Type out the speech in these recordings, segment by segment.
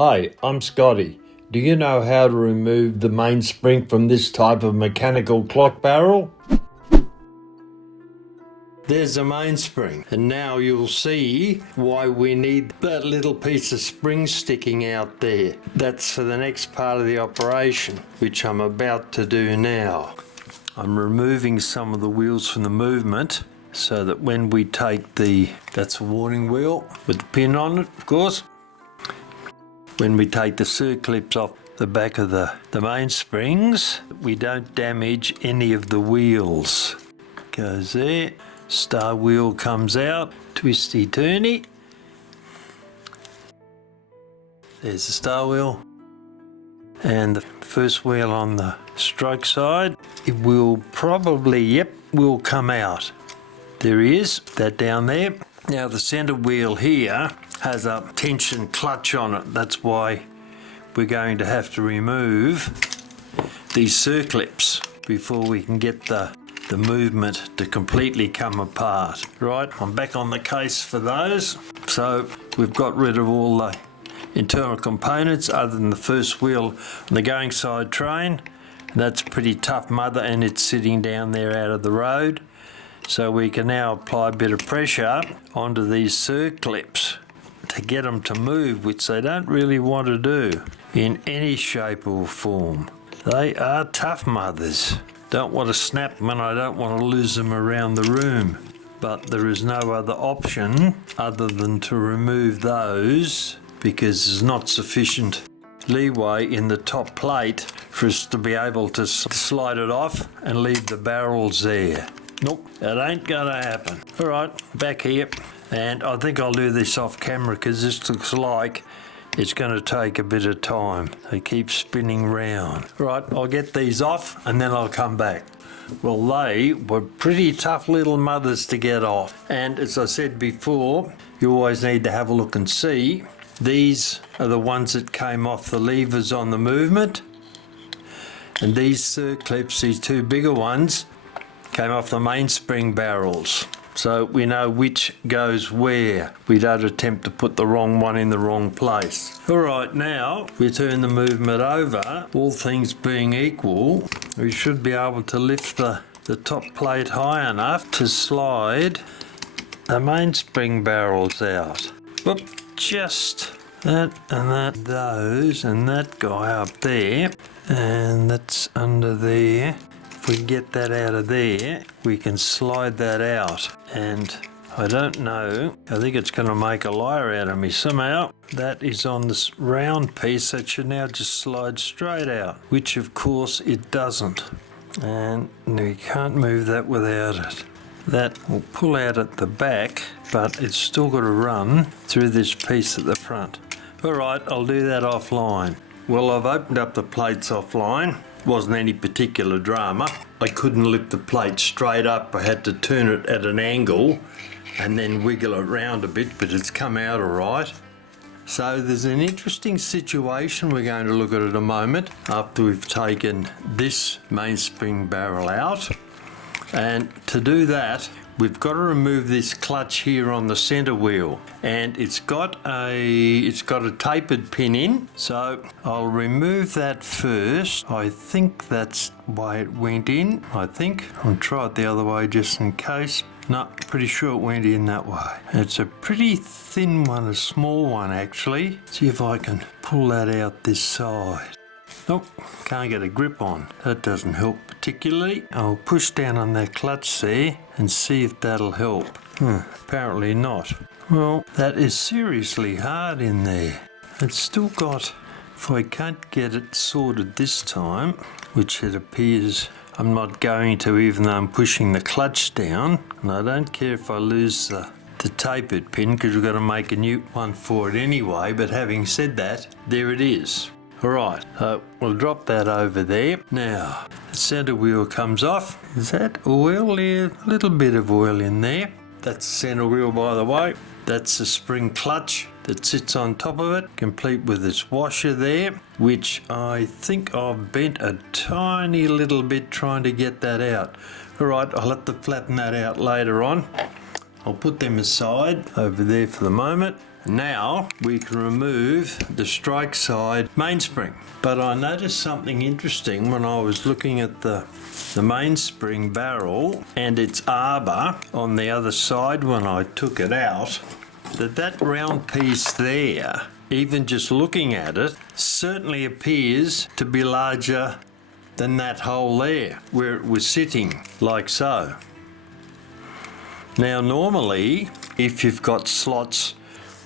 Hi, I'm Scotty. Do you know how to remove the mainspring from this type of mechanical clock barrel? There's a mainspring, and now you'll see why we need that little piece of spring sticking out there. That's for the next part of the operation, which I'm about to do now. I'm removing some of the wheels from the movement so that when we take that's a warning wheel with the pin on it, of course. When we take the circlips off the back of the mainsprings, we don't damage any of the wheels. Goes there, star wheel comes out, twisty turny. There's the star wheel. And the first wheel on the stroke side, it will probably, will come out. There he is, that down there. Now the centre wheel here has a tension clutch on it. That's why we're going to have to remove these circlips before we can get the movement to completely come apart. Right, I'm back on the case for those. So we've got rid of all the internal components other than the first wheel on the going side train. That's pretty tough mother, and it's sitting down there out of the road. So we can now apply a bit of pressure onto these circlips to get them to move, which they don't really want to do in any shape or form. They are tough mothers. Don't want to snap them, and I don't want to lose them around the room. But there is no other option other than to remove those, because there's not sufficient leeway in the top plate for us to be able to slide it off and leave the barrels there. Nope, it ain't gonna happen. All right, back here. And I think I'll do this off camera because this looks like it's going to take a bit of time. They keep spinning round. Right, I'll get these off and then I'll come back. Well, they were pretty tough little mothers to get off. And as I said before, you always need to have a look and see. These are the ones that came off the levers on the movement. And these circlips, these two bigger ones, came off the mainspring barrels. So we know which goes where. We don't attempt to put the wrong one in the wrong place. All right, now we turn the movement over. All things being equal, we should be able to lift the top plate high enough to slide the mainspring barrels out. Whoop, just that and that, those and that guy up there. And that's under there. If we get that out of there, we can slide that out. And I don't know, I think it's going to make a liar out of me somehow. That is on this round piece that should now just slide straight out, which of course it doesn't. And we can't move that without it. That will pull out at the back, but it's still got to run through this piece at the front. All right, I'll do that offline. Well, I've opened up the plates offline. Wasn't any particular drama. I couldn't lift the plate straight up. I had to turn it at an angle and then wiggle it around a bit, but it's come out all right. So there's an interesting situation we're going to look at in a moment after we've taken this mainspring barrel out. And to do that, we've got to remove this clutch here on the center wheel, and it's got a tapered pin in, so I'll remove that first. I think that's why it went in. I'll try it the other way just in case. No, pretty sure it went in that way. It's a pretty thin one, a small one actually. See if I can pull that out this side. Nope, can't get a grip on. That doesn't help particularly. I'll push down on that clutch there and see if that'll help. Apparently not. Well, that is seriously hard in there. It's still got, if I can't get it sorted this time, which it appears I'm not going to even though I'm pushing the clutch down, and I don't care if I lose the tapered pin because we've got to make a new one for it anyway, but having said that, there it is. Alright, we'll drop that over there. Now, the centre wheel comes off. Is that oil there? A little bit of oil in there. That's the centre wheel, by the way. That's the spring clutch that sits on top of it, complete with its washer there, which I think I've bent a tiny little bit trying to get that out. Alright, I'll have to flatten that out later on. I'll put them aside over there for the moment. Now we can remove the strike side mainspring. But I noticed something interesting when I was looking at the mainspring barrel and its arbor on the other side when I took it out, that round piece there, even just looking at it, certainly appears to be larger than that hole there where it was sitting, like so. Now normally, if you've got slots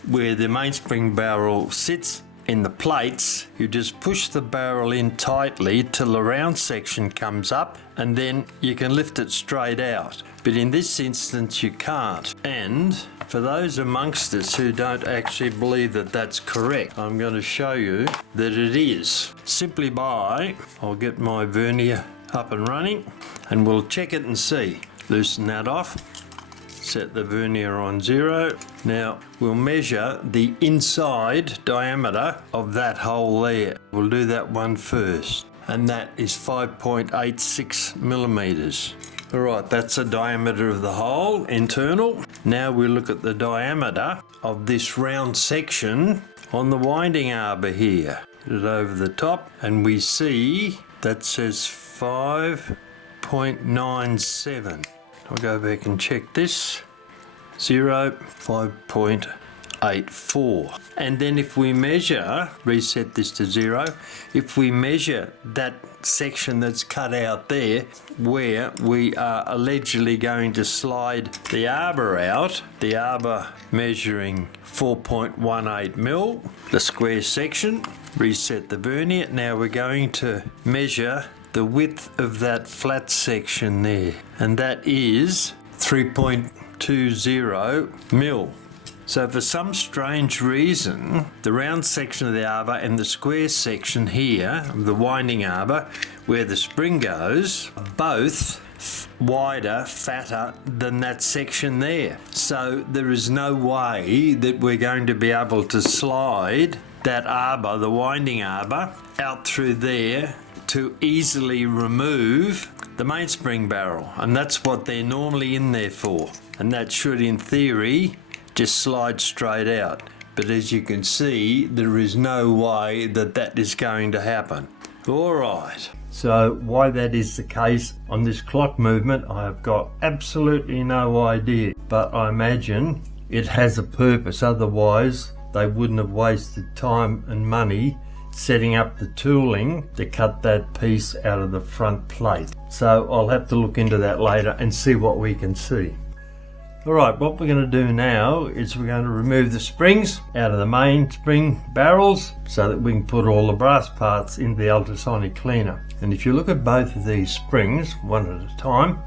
where the mainspring barrel sits in the plates, you just push the barrel in tightly till the round section comes up and then you can lift it straight out. But in this instance you can't. And for those amongst us who don't actually believe that that's correct, I'm going to show you that it is. Simply by, I'll get my vernier up and running and we'll check it and see. Loosen that off. Set the vernier on 0. Now we'll measure the inside diameter of that hole there. We'll do that one first, and that is 5.86 millimeters. Alright, that's the diameter of the hole, internal. Now we look at the diameter of this round section on the winding arbor here. Put it over the top and we see that says 5.97. I'll go back and check this. 5.84. And then if we measure, reset this to 0, if we measure that section that's cut out there where we are allegedly going to slide the arbor out, the arbor measuring 4.18 mil, the square section, reset the vernier. Now we're going to measure the width of that flat section there, and that is 3.20 mil. So for some strange reason, the round section of the arbor and the square section here of the winding arbor where the spring goes are both wider, fatter than that section there. So there is no way that we're going to be able to slide that arbor, the winding arbor, out through there to easily remove the mainspring barrel, and that's what they're normally in there for, and that should in theory just slide straight out. But as you can see, there is no way that that is going to happen. Alright, so why that is the case on this clock movement I have got absolutely no idea, but I imagine it has a purpose, otherwise they wouldn't have wasted time and money setting up the tooling to cut that piece out of the front plate. So I'll have to look into that later and see what we can see. Alright, what we're going to do now is we're going to remove the springs out of the mainspring barrels so that we can put all the brass parts into the ultrasonic cleaner. And if you look at both of these springs one at a time,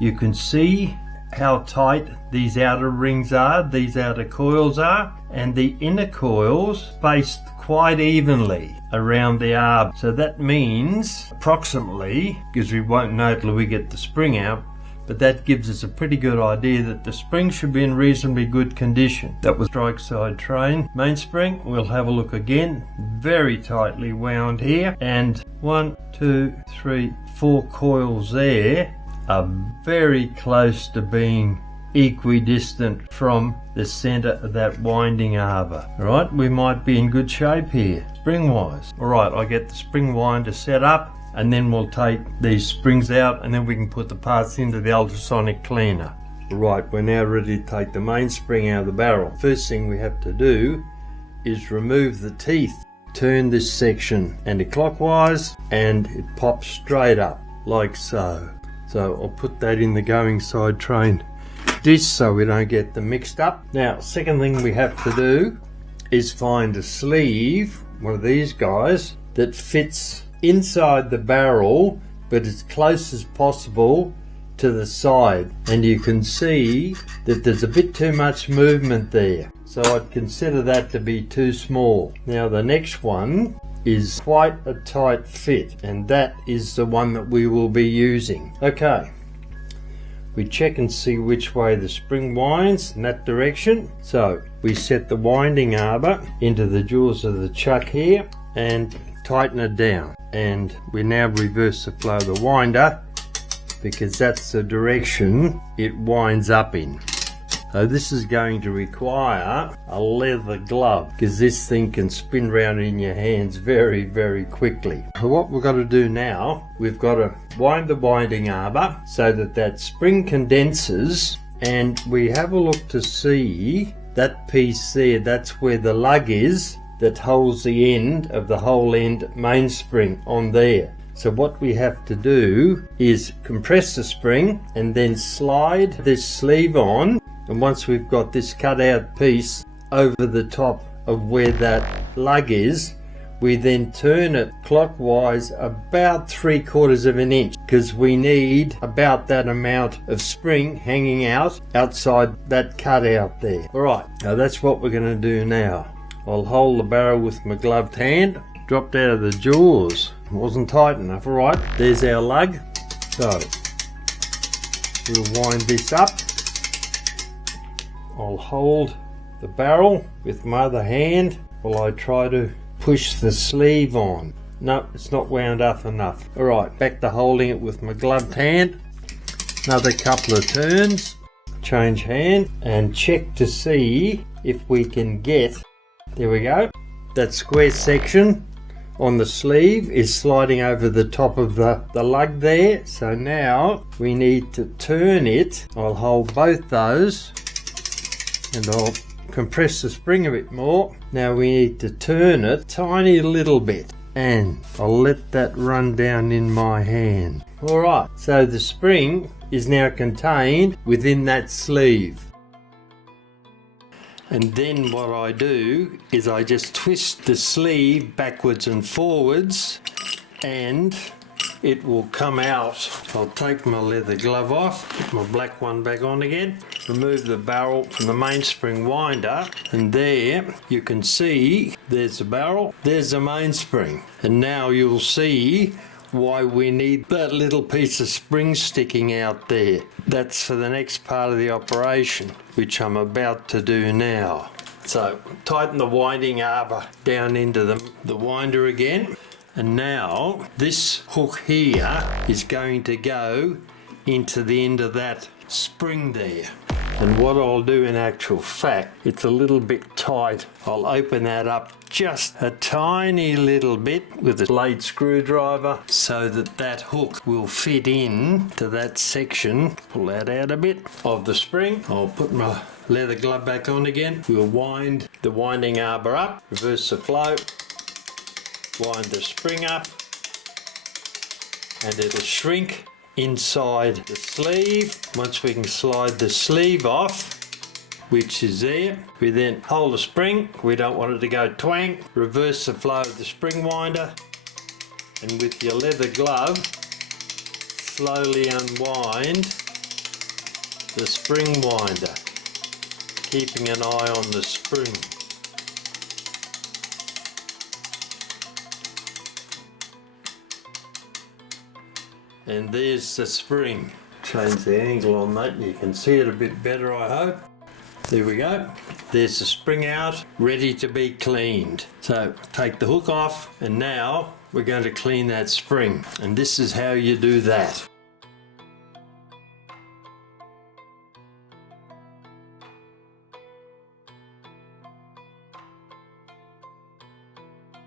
you can see how tight these outer rings are, these outer coils are, and the inner coils spaced quite evenly around the arbor. So that means approximately, because we won't know till we get the spring out, but that gives us a pretty good idea that the spring should be in reasonably good condition. That was strike side train mainspring. We'll have a look again. Very tightly wound here, and 1, 2, 3, 4 coils there are very close to being equidistant from the center of that winding arbor. Alright, we might be in good shape here, spring wise. Alright, I'll get the spring winder set up and then we'll take these springs out and then we can put the parts into the ultrasonic cleaner. Right, we're now ready to take the mainspring out of the barrel. First thing we have to do is remove the teeth. Turn this section anti-clockwise and it pops straight up like so. So I'll put that in the going side train dish so we don't get them mixed up. Now, second thing we have to do is find a sleeve, one of these guys, that fits inside the barrel but as close as possible to the side. And you can see that there's a bit too much movement there, so I'd consider that to be too small. Now the next one is quite a tight fit, and that is the one that we will be using. Okay, we check and see which way the spring winds in that direction. So we set the winding arbor into the jaws of the chuck here and tighten it down, and we now reverse the flow of the winder because that's the direction it winds up in. So this is going to require a leather glove because this thing can spin round in your hands very, very quickly. So what we've got to do now, we've got to wind the winding arbor so that that spring condenses, and we have a look to see that piece there, that's where the lug is that holds the end of the whole end mainspring on there. So what we have to do is compress the spring and then slide this sleeve on, and once we've got this cut out piece over the top of where that lug is, we then turn it clockwise about 3/4 of an inch because we need about that amount of spring hanging out outside that cutout there. Alright, now that's what we're going to do now. I'll hold the barrel with my gloved hand. Dropped out of the jaws. Wasn't tight enough. Alright, there's our lug. So, we'll wind this up. I'll hold the barrel with my other hand while I try to push the sleeve on. No, it's not wound up enough. Alright, back to holding it with my gloved hand. Another couple of turns. Change hand and check to see if we can get, there we go, that square section on the sleeve is sliding over the top of the lug there. So now we need to turn it. I'll hold both those and I'll compress the spring a bit more. Now we need to turn it a tiny little bit and I'll let that run down in my hand. Alright, so the spring is now contained within that sleeve. And then what I do is I just twist the sleeve backwards and forwards and it will come out. I'll take my leather glove off, put my black one back on again, remove the barrel from the mainspring winder, and there you can see there's the barrel, there's the mainspring. And now you'll see why we need that little piece of spring sticking out there. That's for the next part of the operation, which I'm about to do now. So tighten the winding arbor down into the winder again, and now this hook here is going to go into the end of that spring there. And what I'll do in actual fact, it's a little bit tight. I'll open that up just a tiny little bit with a blade screwdriver so that that hook will fit in to that section. Pull that out a bit of the spring. I'll put my leather glove back on again. We'll wind the winding arbor up, reverse the flow, wind the spring up, and it'll shrink inside the sleeve. Once we can slide the sleeve off, which is there, we then hold the spring. We don't want it to go twang. Reverse the flow of the spring winder, and with your leather glove slowly unwind the spring winder, keeping an eye on the spring. And there's the spring. Change the angle on that, you can see it a bit better, I hope. There we go. There's the spring out, ready to be cleaned. So take the hook off, and now we're going to clean that spring. And this is how you do that.